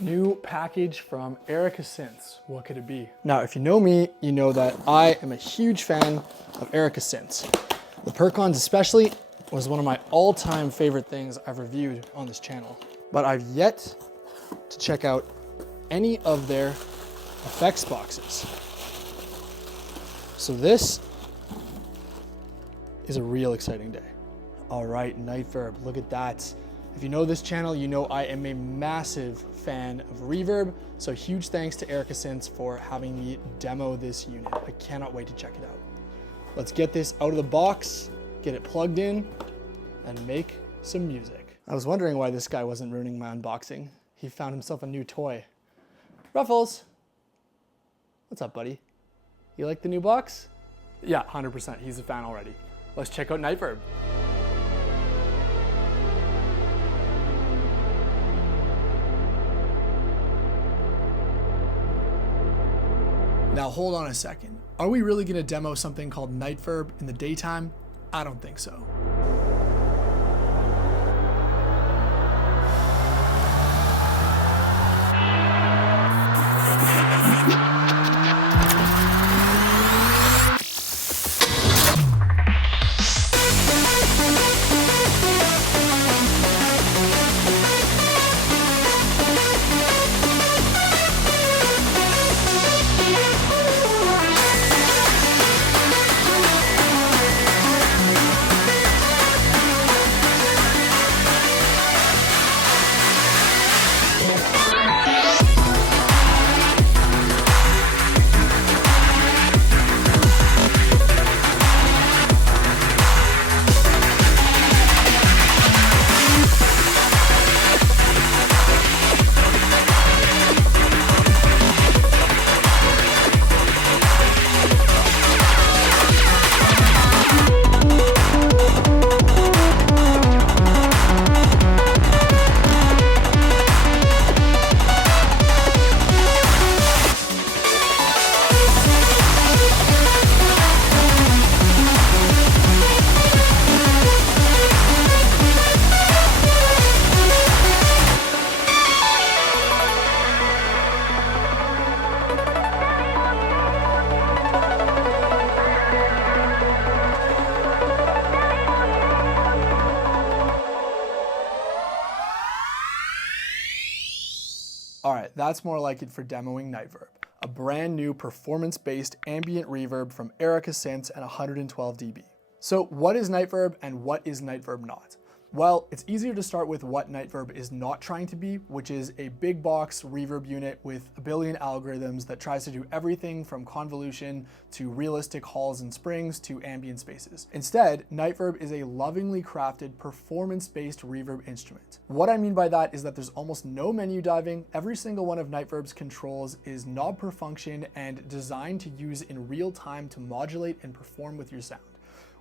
New package from Erica Synths. What could it be? Now, if you know me, you know that I am a huge fan of Erica Synths. The Percons especially was one of my all-time favorite things I've reviewed on this channel. But I've yet to check out any of their effects boxes. So this is a real exciting day. All right, Nightverb, look at that. If you know this channel, you know I am a massive fan of reverb, so huge thanks to Erica Synths for having me demo this unit. I cannot wait to check it out. Let's get this out of the box, get it plugged in, and make some music. I was wondering why this guy wasn't ruining my unboxing. He found himself a new toy. Ruffles, what's up, buddy? You like the new box? Yeah, 100%, he's a fan already. Let's check out Nightverb. Now hold on a second. Are we really gonna demo something called Nightverb in the daytime? I don't think so. All right, that's more like it for demoing Nightverb, a brand new performance-based ambient reverb from Erica Synths at 112 dB. So what is Nightverb and what is Nightverb not? Well, it's easier to start with what Nightverb is not trying to be, which is a big box reverb unit with a billion algorithms that tries to do everything from convolution to realistic halls and springs to ambient spaces. Instead, Nightverb is a lovingly crafted performance-based reverb instrument. What I mean by that is that there's almost no menu diving. Every single one of Nightverb's controls is knob per function and designed to use in real time to modulate and perform with your sound.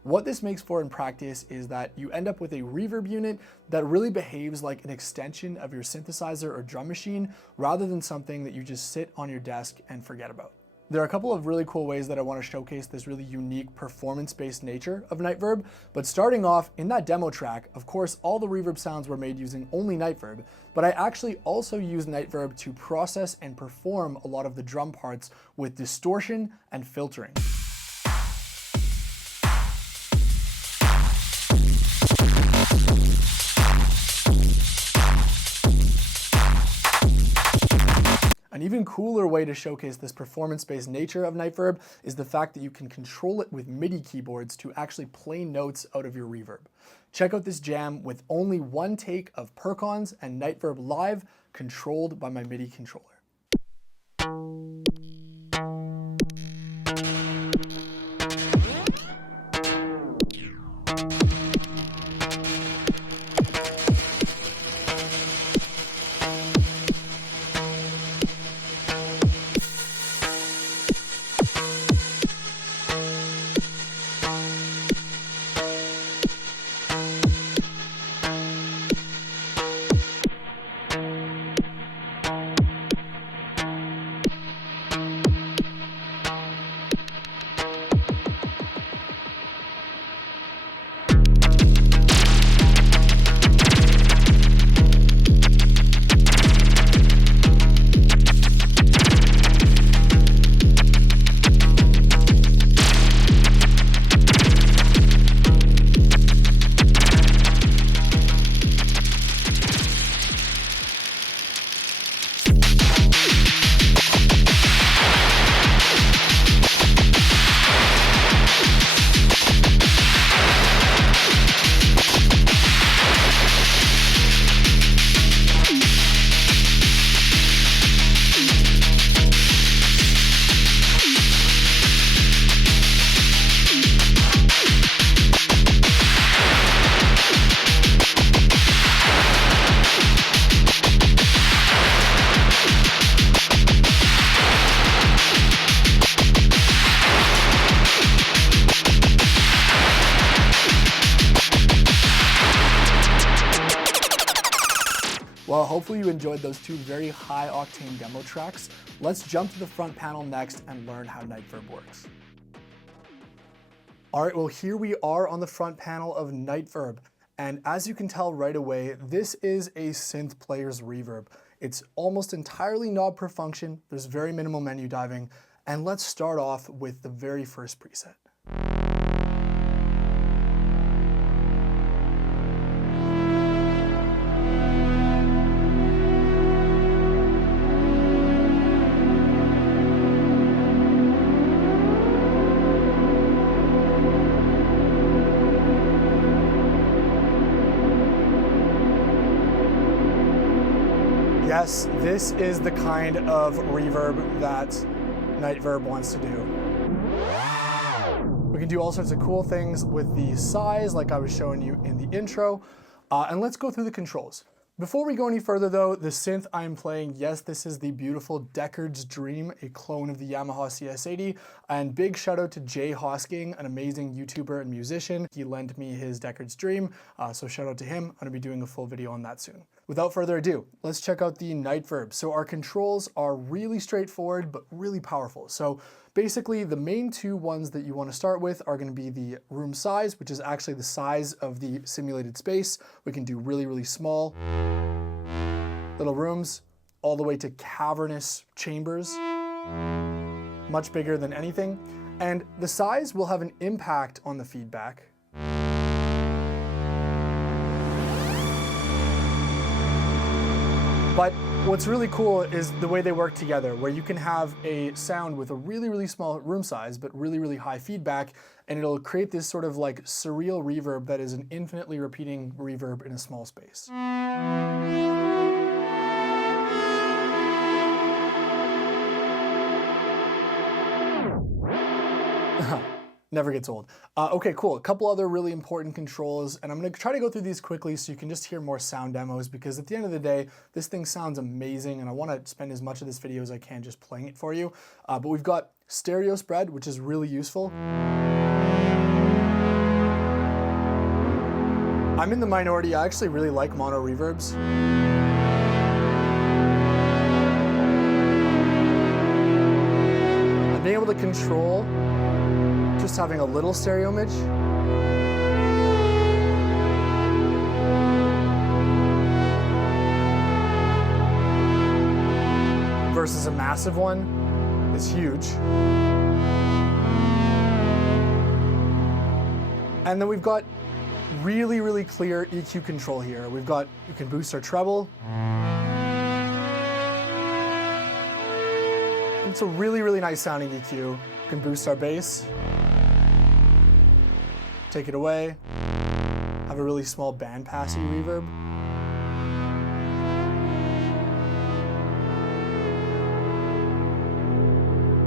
What this makes for in practice is that you end up with a reverb unit that really behaves like an extension of your synthesizer or drum machine rather than something that you just sit on your desk and forget about. There are a couple of really cool ways that I want to showcase this really unique performance-based nature of Nightverb, but starting off in that demo track, of course, all the reverb sounds were made using only Nightverb, but I actually also used Nightverb to process and perform a lot of the drum parts with distortion and filtering. An even cooler way to showcase this performance-based nature of Nightverb is the fact that you can control it with MIDI keyboards to actually play notes out of your reverb. Check out this jam with only one take of Percons and Nightverb live, controlled by my MIDI controller. hopefully you enjoyed those two very high octane demo tracks. Let's jump to the front panel next and learn how Nightverb works. All right, well, here we are on the front panel of Nightverb. And as you can tell right away, this is a synth player's reverb. It's almost entirely knob per function. There's very minimal menu diving. And let's start off with the very first preset. Yes, this is the kind of reverb that Nightverb wants to do. We can do all sorts of cool things with the size, like I was showing you in the intro. And let's go through the controls. Before we go any further though, the synth I'm playing, yes, this is the beautiful Deckard's Dream, a clone of the Yamaha CS80. And big shout out to Jay Hosking, an amazing YouTuber and musician. He lent me his Deckard's Dream, so shout out to him. I'm gonna be doing a full video on that soon. Without further ado, let's check out the Nightverb. So our controls are really straightforward, but really powerful. So basically the main two ones that you want to start with are going to be the room size, which is actually the size of the simulated space. We can do really, really small little rooms, all the way to cavernous chambers, much bigger than anything. And the size will have an impact on the feedback. But what's really cool is the way they work together, where you can have a sound with a really, really small room size, but really, really high feedback, and it'll create this sort of like surreal reverb that is an infinitely repeating reverb in a small space. Never gets old. Okay, cool. A couple other really important controls, and I'm gonna try to go through these quickly so you can just hear more sound demos, because at the end of the day, this thing sounds amazing, and I wanna spend as much of this video as I can just playing it for you. But we've got stereo spread, which is really useful. I'm in the minority. I actually really like mono reverbs. And being able to control just having a little stereo image. Versus a massive one is huge. And then we've got really, really clear EQ control here. We've got, you can boost our treble. It's a really, really nice sounding EQ. You can boost our bass. Take it away, have a really small bandpassy reverb.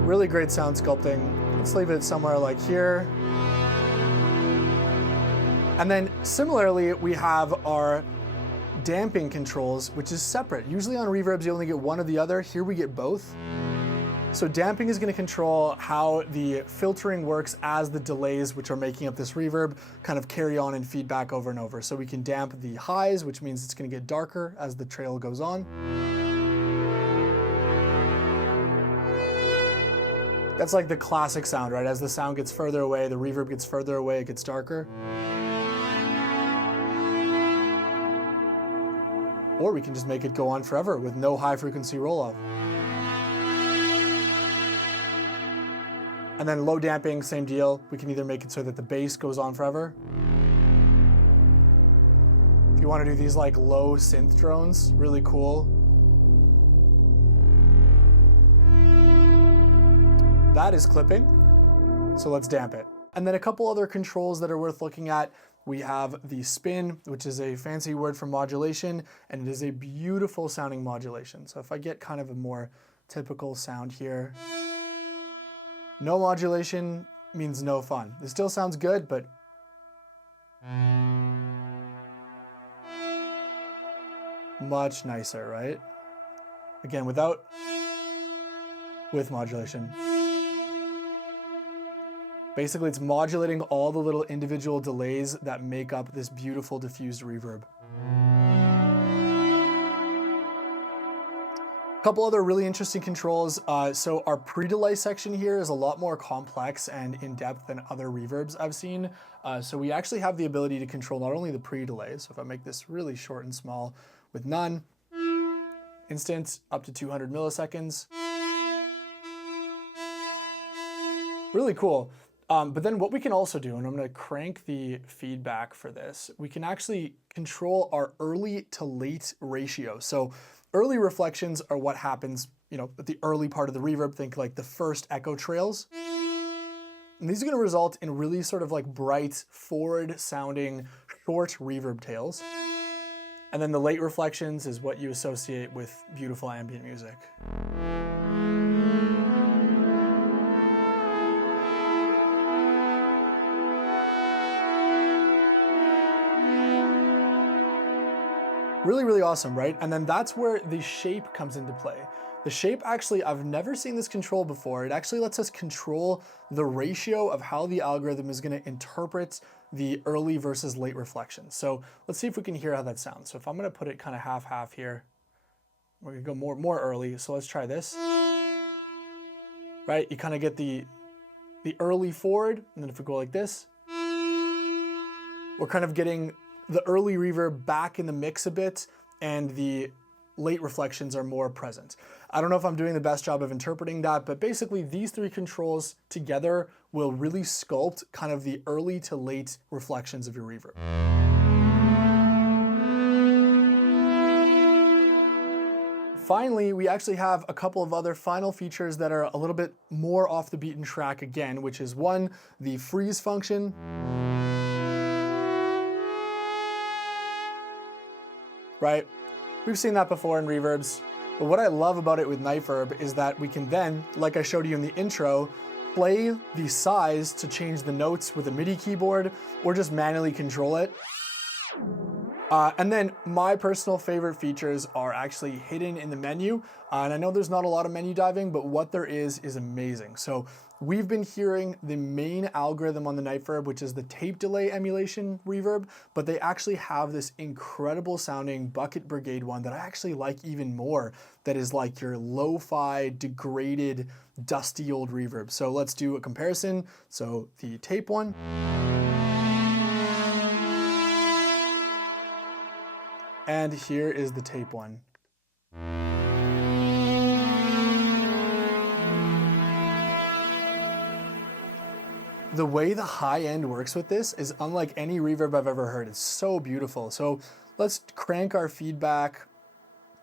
Really great sound sculpting. Let's leave it somewhere like here. And then similarly, we have our damping controls, which is separate. Usually on reverbs, you only get one or the other. Here we get both. So damping is going to control how the filtering works as the delays, which are making up this reverb, kind of carry on in feedback over and over. So we can damp the highs, which means it's going to get darker as the trail goes on. That's like the classic sound, right? As the sound gets further away, the reverb gets further away, it gets darker. Or we can just make it go on forever with no high frequency roll-off. And then low damping, same deal. We can either make it so that the bass goes on forever. If you want to do these like low synth drones, really cool. That is clipping, so let's damp it. And then a couple other controls that are worth looking at. We have the spin, which is a fancy word for modulation, and it is a beautiful sounding modulation. So if I get kind of a more typical sound here, no modulation means no fun. It still sounds good, but much nicer, right? Again, with modulation. Basically, it's modulating all the little individual delays that make up this beautiful diffused reverb. Couple other really interesting controls. So our pre-delay section here is a lot more complex and in-depth than other reverbs I've seen. So we actually have the ability to control not only the pre-delay, so if I make this really short and small with none, instant up to 200 milliseconds. Really cool. But then what we can also do, and I'm gonna crank the feedback for this, we can actually control our early to late ratio. So early reflections are what happens, at the early part of the reverb, think like the first echo trails. And these are gonna result in really sort of like bright, forward sounding, short reverb tails. And then the late reflections is what you associate with beautiful ambient music. Really, really awesome, right? And then that's where the shape comes into play. The shape actually, I've never seen this control before. It actually lets us control the ratio of how the algorithm is gonna interpret the early versus late reflections. So let's see if we can hear how that sounds. So if I'm gonna put it kind of half-half here, we're gonna go more early. So let's try this. Right, you kind of get the early forward, and then if we go like this, we're kind of getting the early reverb back in the mix a bit, and the late reflections are more present. I don't know if I'm doing the best job of interpreting that, but basically these three controls together will really sculpt kind of the early to late reflections of your reverb. Finally, we actually have a couple of other final features that are a little bit more off the beaten track again, which is one, the freeze function. Right? We've seen that before in reverbs, but what I love about it with Nightverb is that we can then, like I showed you in the intro, play the size to change the notes with a MIDI keyboard or just manually control it. And then my personal favorite features are actually hidden in the menu. And I know there's not a lot of menu diving, but what there is amazing. So we've been hearing the main algorithm on the Nightverb, which is the tape delay emulation reverb, but they actually have this incredible sounding Bucket Brigade one that I actually like even more, that is like your lo-fi, degraded, dusty old reverb. So let's do a comparison. So the tape one. And here is the tape one. The way the high end works with this is unlike any reverb I've ever heard. It's so beautiful. So let's crank our feedback.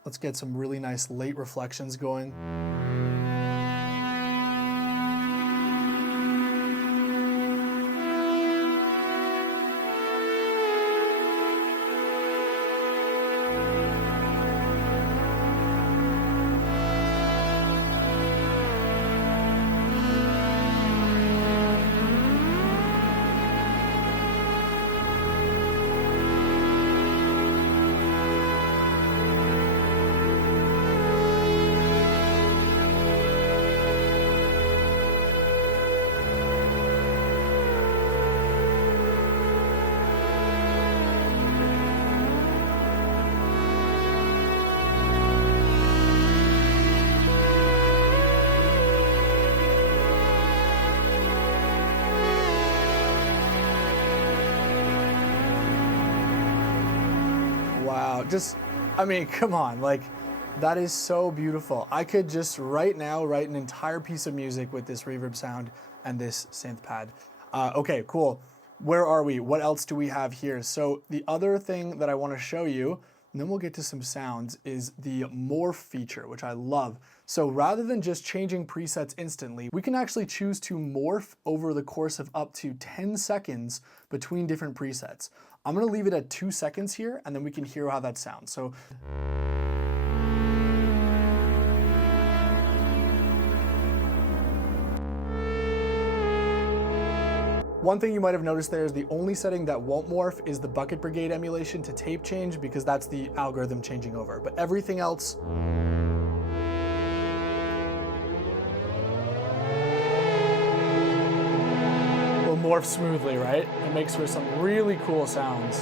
Let's get some really nice late reflections going. Wow, I mean, come on, like, that is so beautiful. I could just right now write an entire piece of music with this reverb sound and this synth pad. Okay, cool. Where are we? What else do we have here? So the other thing that I want to show you, and then we'll get to some sounds, is the morph feature, which I love. So rather than just changing presets instantly, we can actually choose to morph over the course of up to 10 seconds between different presets. I'm gonna leave it at 2 seconds here, and then we can hear how that sounds. So. One thing you might have noticed there is the only setting that won't morph is the Bucket Brigade emulation to tape change, because that's the algorithm changing over. But everything else, will morph smoothly, right? It makes for some really cool sounds.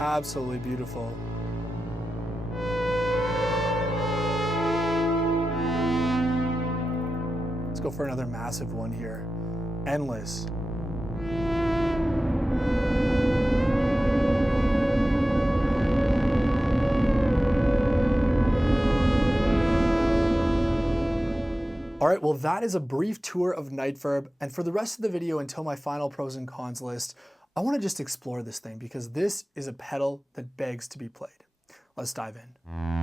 Absolutely beautiful. Let's go for another massive one here. Endless. All right, well, that is a brief tour of Nightverb, and for the rest of the video until my final pros and cons list, I want to just explore this thing because this is a pedal that begs to be played. Let's dive in.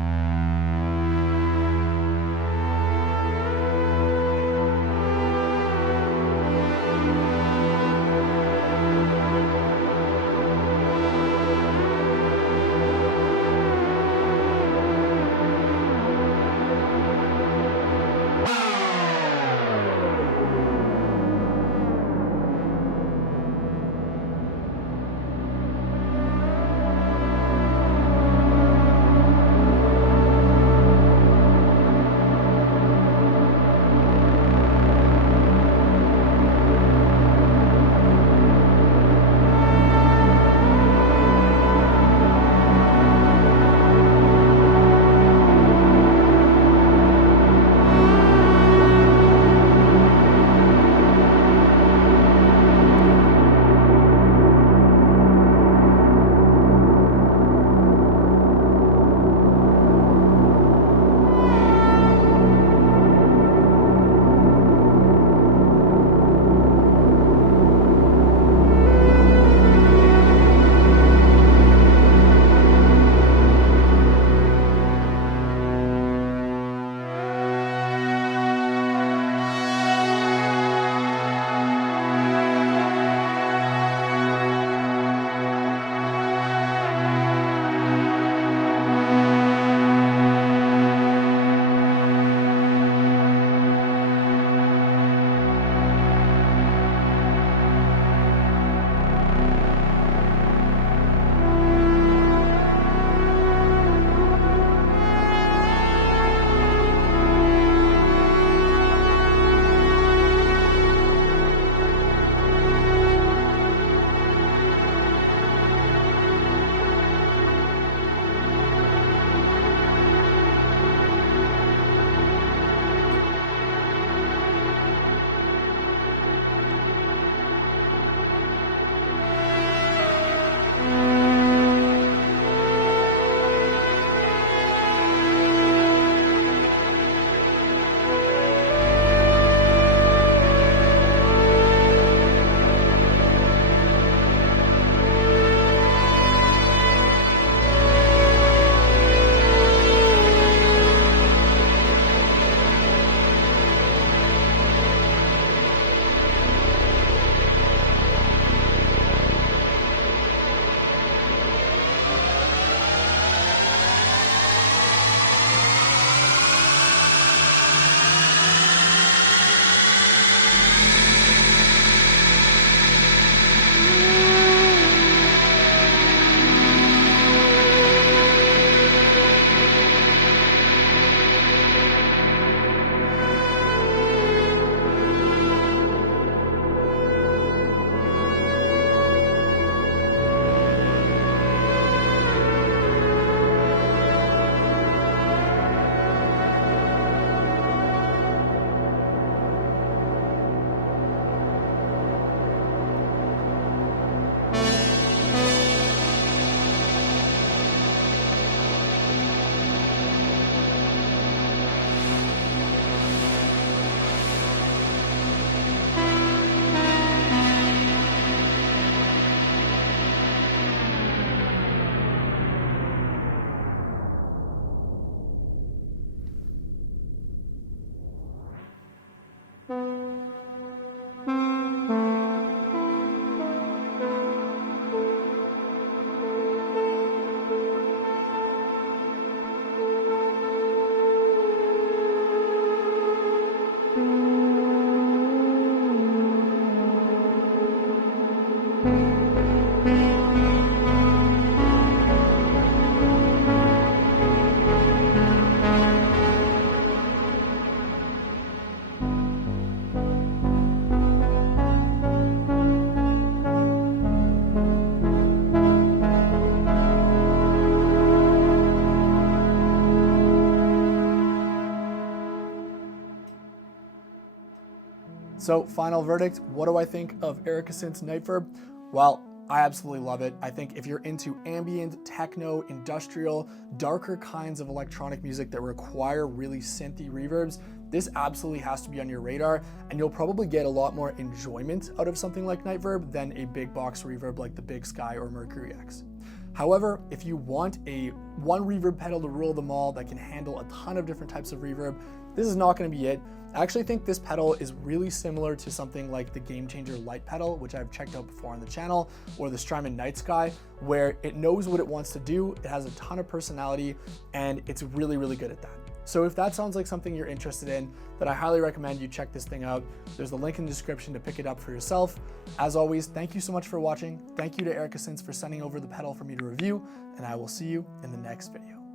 So final verdict, what do I think of Erica Synths NIGHTVERB? Well, I absolutely love it. I think if you're into ambient, techno, industrial, darker kinds of electronic music that require really synthy reverbs, this absolutely has to be on your radar, and you'll probably get a lot more enjoyment out of something like NIGHTVERB than a big box reverb like the Big Sky or Mercury X. However, if you want a one reverb pedal to rule them all that can handle a ton of different types of reverb, this is not going to be it. I actually think this pedal is really similar to something like the Game Changer Light pedal, which I've checked out before on the channel, or the Strymon Night Sky, where it knows what it wants to do, it has a ton of personality, and it's really, really good at that. So if that sounds like something you're interested in, then I highly recommend you check this thing out. There's the link in the description to pick it up for yourself. As always, thank you so much for watching. Thank you to Erica Synths for sending over the pedal for me to review, and I will see you in the next video.